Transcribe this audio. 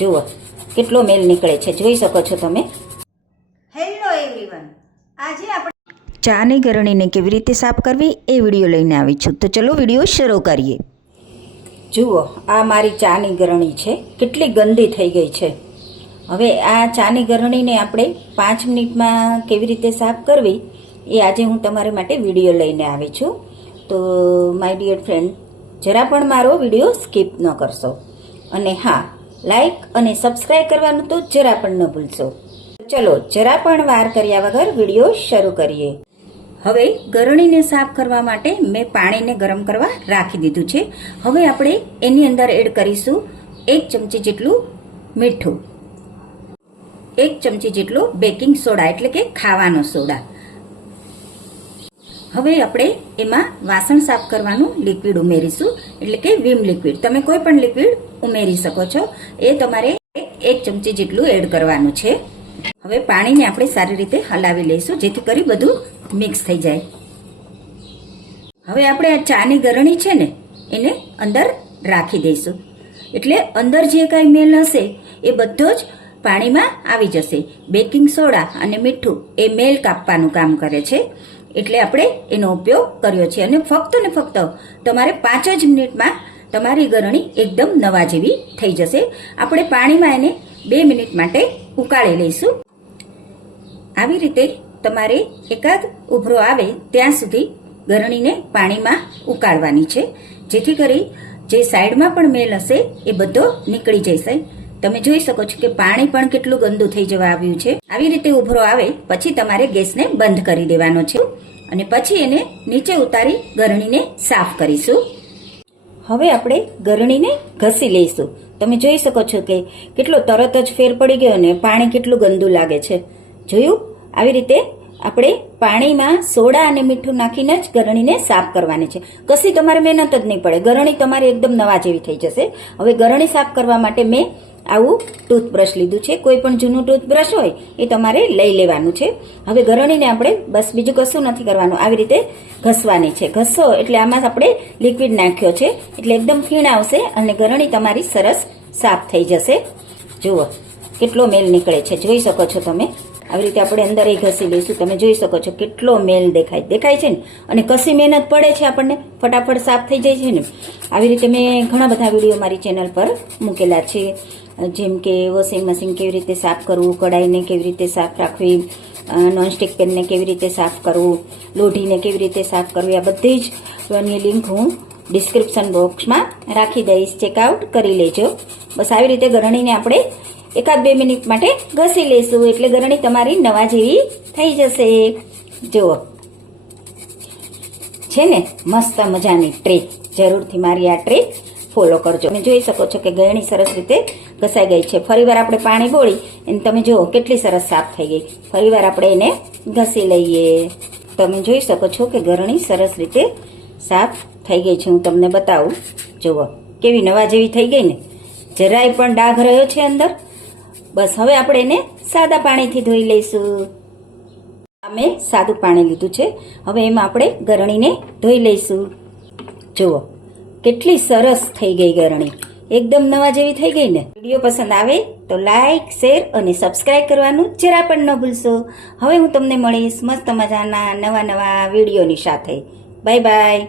જુઓ કેટલો મેલ નીકળે છે જોઈ શકો છો તમે. હેલો એવરીવન આજે આપણે ચાની ગરણીને કેવી રીતે સાફ કરવી એ વીડિયો લઈને આવી છું. તો ચલો વીડિયો શરૂ કરીએ. જુઓ આ મારી ચાની ગરણી છે. કેટલી ગંદી થઈ ગઈ છે. હવે આ ચાની ગરણીને આપણે પાંચ મિનિટમાં કેવી રીતે સાફ કરવી એ આજે હું તમારા માટે વીડિયો લઈને આવી છું. તો માય ડિયર ફ્રેન્ડ જરા પણ મારો વીડિયો સ્કીપ ન કરશો. અને હા લાઈક અને સબસ્ક્રાઈબ કરવાનું તો જરા પણ ન ભૂલશો. ચલો, જરા પણ વાર કર્યા વગર વીડિયો શરૂ કરીએ. હવે ગરણીને સાફ કરવા માટે મેં પાણીને ગરમ કરવા રાખી દીધું છે. હવે આપણે એની અંદર એડ કરીશું એક ચમચી જેટલું મીઠું. એક ચમચી જેટલું બેકિંગ સોડા, એટલે કે ખાવાનો સોડા. હવે આપણે એમાં વાસણ સાફ કરવાનું લિક્વિડ ઉમેરીશું, એટલે કે વિમ લિક્વિડ. તમે કોઈ પણ લિક્વિડ ઉમેરી શકો છો. એ તમારે એક ચમચી જેટલું એડ કરવાનું છે. હવે પાણીને આપણે સારી રીતે હલાવી લઈશું, જેથી કરી બધું મિક્સ થઈ જાય. હવે આપણે આ ચાની ગરણી છે ને, એને અંદર રાખી દઈશું. એટલે અંદર જે કાંઈ મેલ હશે, એ બધો જ પાણીમાં આવી જશે. બેકિંગ સોડા અને મીઠું એ મેલ કાપવાનું કામ કરે છે. એટલે આપણે એનો ઉપયોગ કર્યો છે. અને ફક્ત ને ફક્ત તમારે પાંચ જ મિનિટમાં તમારી ગરણી એકદમ નવા જેવી થઈ જશે. આપણે પાણીમાં એને બે મિનિટ માટે ઉકાળી લઈશું. આવી રીતે તમારે એકાદ ઉભરો આવે ત્યાં સુધી ગરણીને પાણીમાં ઉકાળવાની છે. જેથી કરી જે સાઈડમાં પણ મેલ હશે એ બધો નીકળી જશે. તમે જોઈ શકો છો કે પાણી પણ કેટલું ગંદુ થઈ જવા આવ્યું છે. આવી રીતે ઉભરો આવે પછી તમારે ગેસને બંધ કરી દેવાનો છે. અને પછી એને નીચે ઉતારી ગરણીને સાફ કરીશું. હવે આપણે ગરણીને ઘસી લઈશું. તમે જોઈ શકો છો કે કેટલો તરત જ ફેર પડી ગયો ને પાણી કેટલું ગંદુ લાગે છે. જોયું? આવી રીતે આપણે પાણીમાં સોડા અને મીઠું નાખીને જ ગરણીને સાફ કરવાની છે. કશી તમારે મહેનત જ નહીં પડે. ગરણી તમારી એકદમ નવા જેવી થઈ જશે. હવે ગરણી સાફ કરવા માટે મેં આવું ટૂથબ્રશ લીધું છે. કોઈ પણ જૂનું ટૂથબ્રશ હોય એ તમારે લઈ લેવાનું છે. હવે ગરણીને આપણે બસ બીજું કશું નથી કરવાનું. આવી રીતે ઘસવાની છે. ઘસો એટલે આમાં આપણે લિક્વિડ નાખ્યો છે. એટલે એકદમ ફીણ આવશે અને ગરણી તમારી સરસ સાફ થઈ જશે. જુઓ કેટલો મેલ નીકળે છે. જોઈ શકો છો તમે. આવી રીતે આપણે અંદર એ ઘસી લઈશું. તમે જોઈ શકો છો કેટલો મેલ દેખાય. દેખાય છે ને? અને કશી મહેનત પડે છે આપણને. ફટાફટ સાફ થઈ જાય છે ને? આવી રીતે મેં ઘણા બધા વીડિયો મારી ચેનલ પર મૂકેલા છે. જેમ કે વોશિંગ મશીન કેવી રીતે સાફ કરવું, કડાઈને કેવી રીતે સાફ રાખવી નોનસ્ટિક પેનને કેવી રીતે સાફ કરવું, લોઢીને કેવી રીતે સાફ કરવી, આ બધી જ લિંક હું ડિસ્ક્રિપ્શન બોક્સમાં રાખી દઈશ. ચેકઆઉટ કરી લેજો. બસ આવી રીતે ગરણીને આપણે એકાદ બે મિનિટ માટે ઘસી લઈશું એટલે ગરણી તમારી નવા જેવી થઈ જશે. જુઓ. છે ને, મસ્ત મજાની ટ્રીક જરૂરથી મારી આ ટ્રીક ફોલો કરજો. તમે જોઈ શકો છો કે ગળણી સરસ રીતે ઘસાઈ ગઈ છે. ફરીવાર આપણે પાણી બોળી અને તમે જુઓ કેટલી સરસ સાફ થઈ ગઈ. ફરીવાર આપણે એને ઘસી લઈએ. તમે જોઈ શકો છો કે ગરણી સરસ રીતે સાફ થઈ ગઈ છે. હું તમને બતાવું. જુઓ, કેવી નવા જેવી થઈ ગઈ ને. જરાય પણ ડાઘ રહ્યો છે અંદર. બસ હવે આપણે એને સાદા પાણીથી ધોઈ લઈશું. અમે સાદું પાણી લીધું છે. હવે એમાં આપણે ગરણીને ધોઈ લઈશું. જુઓ. કેટલી સરસ થઈ ગઈ ગરણી એકદમ નવા જેવી થઈ ગઈ ને. વીડિયો પસંદ આવે તો લાઈક શેર અને સબસ્ક્રાઇબ કરવાનું જરા પણ ન ભૂલશો. હવે હું તમને મળીશ મસ્ત મજાના નવા નવા વિડીયોની સાથે. Bye bye